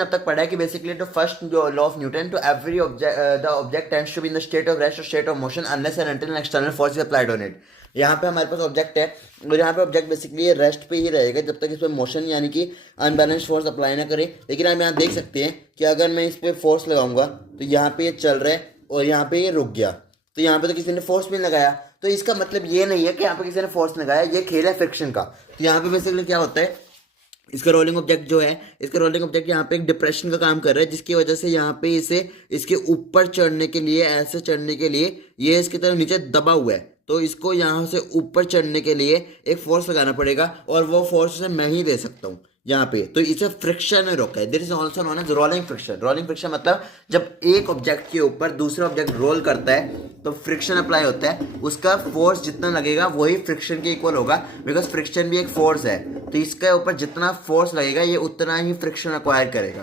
अब तक पढ़ा है कि बेसिकली तो फर्स्ट जो law of Newton, to every object the object tends to be in the state of rest और state of motion unless and until an external force is applied on it. यहाँ पे हमारे पास object है और यहाँ पे object basically rest पे ही रहेगा जब तक इस पर मोशन यानी कि अनबैलेंस फोर्स अप्लाई ना करे। लेकिन आप यहाँ देख सकते हैं कि अगर मैं इस पर फोर्स लगाऊंगा तो यहाँ पे ये चल रहा है और यहाँ पे ये रुक गया, तो यहाँ पे तो किसी ने फोर्स भी नहीं लगाया। तो इसका मतलब ये नहीं है कि यहाँ पे किसी ने फोर्स लगाया, ये खेल है फ्रिक्शन का। तो यहाँ पे बेसिकली क्या होता है, इसका रोलिंग ऑब्जेक्ट जो है, इसका रोलिंग ऑब्जेक्ट यहाँ पे एक डिप्रेशन का काम कर रहा है, जिसकी वजह से यहाँ पे इसे इसके ऊपर चढ़ने के लिए, ऐसे चढ़ने के लिए ये इसकी तरफ नीचे दबा हुआ है, तो इसको यहाँ से ऊपर चढ़ने के लिए एक फोर्स लगाना पड़ेगा और वो फोर्स से मैं ही दे सकता हूँ यहाँ पे। तो इसे फ्रिक्शन ने रोका है। This is also known as rolling friction. Rolling friction मतलब जब एक ऑब्जेक्ट के ऊपर दूसरा ऑब्जेक्ट रोल करता है तो फ्रिक्शन अप्लाई होता है, उसका फोर्स जितना लगेगा वही फ्रिक्शन के इक्वल होगा, बिकॉज फ्रिक्शन भी एक फोर्स है। तो इसके ऊपर जितना फोर्स लगेगा ये उतना ही फ्रिक्शन अक्वायर करेगा।